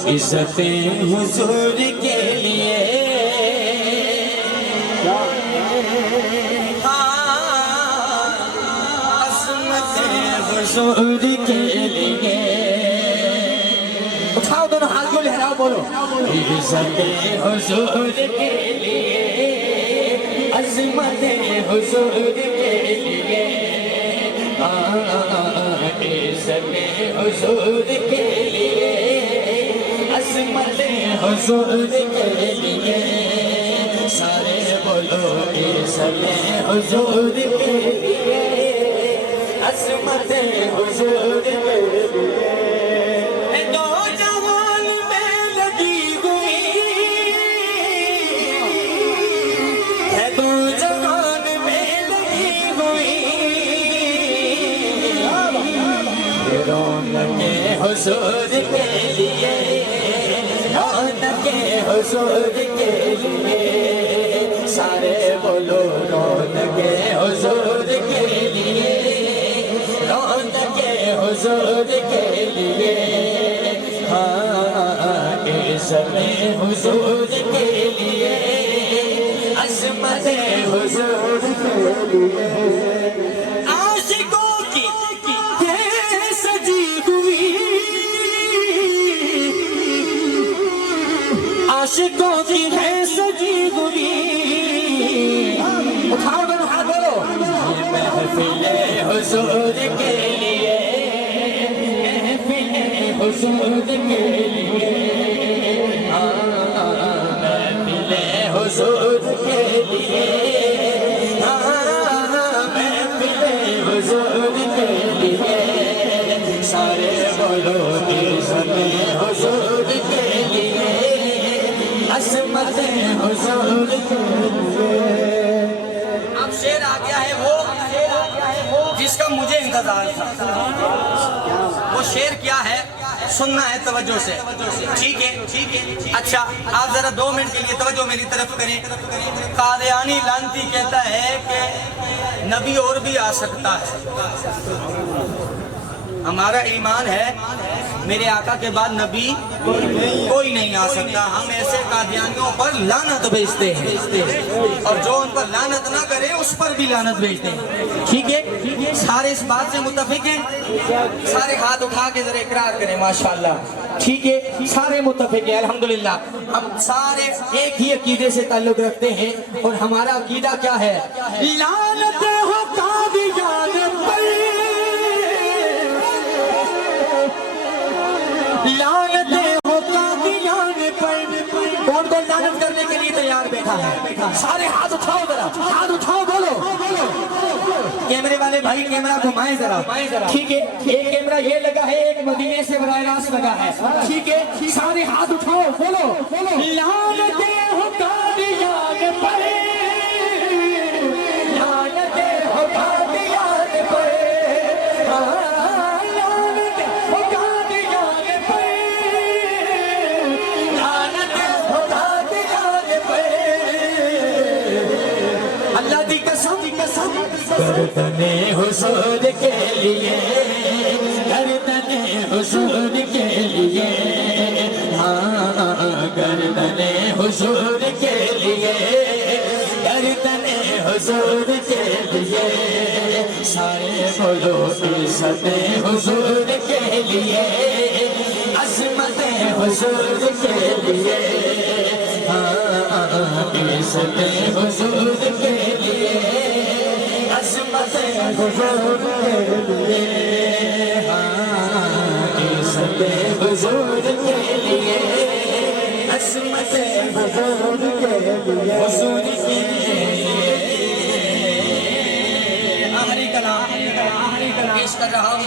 عزت حضور کے لیے عظمت حضور کے لیے اٹھاؤ دونوں ہاتھ کو لہراؤ بولو عزت حضور کے لیے عظمت حضور کے لیے عزت حضور کے لیے عظمت حضور کے لیے سارے بولو عزت حضور کے لیے عظمت حضور کے لیے دو جہان میں لگی ہوئی ہے دو جہان میں لگی ہوئی رونق حضور کے لیے رونق حضور کے لیے سارے بولو رونق حضور کے لیے رونق حضور کے لیے عزت حضور کے لیے عظمت حضور کے لیے عاشقوں کی ہے سجی ہوئی عاشقوں کی ہے سجی ہوئی اٹھاؤ دونوں ہاتھ بولو محفل حضور کے لیے محفل حضور کے لیے محفل حضور کے لیے محفل حضور کے لیے سارے بولو عزت حضور کے لیے عظمت حضور کے لیے اب شعر آ گیا ہے وہ جس کا مجھے انتظار تھا وہ شعر کیا ہے سننا ہے توجہ سے ٹھیک ہے اچھا آپ ذرا 2 منٹ کے لیے توجہ میری طرف کریں قادیانی لعنتی کہتا ہے کہ نبی اور بھی آ سکتا ہے ہمارا ایمان ہے میرے آقا کے بعد نبی کوئی نہیں آ سکتا ہم ایسے قادیانیوں پر لعنت بھیجتے ہیں اور جو ان پر لعنت نہ کرے اس پر بھی لعنت بھیجتے ہیں ٹھیک ہے سارے اس بات سے متفق ہیں سارے ہاتھ اٹھا کے ذرا اقرار کریں ماشاءاللہ ٹھیک ہے سارے متفق ہیں الحمدللہ ہم سارے ایک ہی عقیدے سے تعلق رکھتے ہیں اور ہمارا عقیدہ کیا ہے لعنت ہو قادیان پر لعنت ہو قادیان پر کون کون لعنت کرنے کے لیے تیار بیٹھا ہے سارے ہاتھ اٹھاؤ ذرا ہاتھ اٹھاؤ بولو کیمرے والے بھائی کیمرہ گھمائیں ذرا ٹھیک ہے ایک کیمرہ یہ لگا ہے ایک مدینے سے براہ راست لگا ہے ٹھیک ہے سارے ہاتھ اٹھاؤ بولو لعنت ہو قادیان پر لعنت ہو قادیان پر گردن حضور کے لیے گردن حضور کے لیے گردن حضور کے لیے گردن حضور کے لیے سارے بولو عزت حضور کے لیے عظمت حضور کے لیے عزت حضور کے لیے عظمت حضور کے لیے عزت حضور کے لیے عظمت حضور کے لیے حضور کے لیے آخری کلام پیش کر رہا ہوں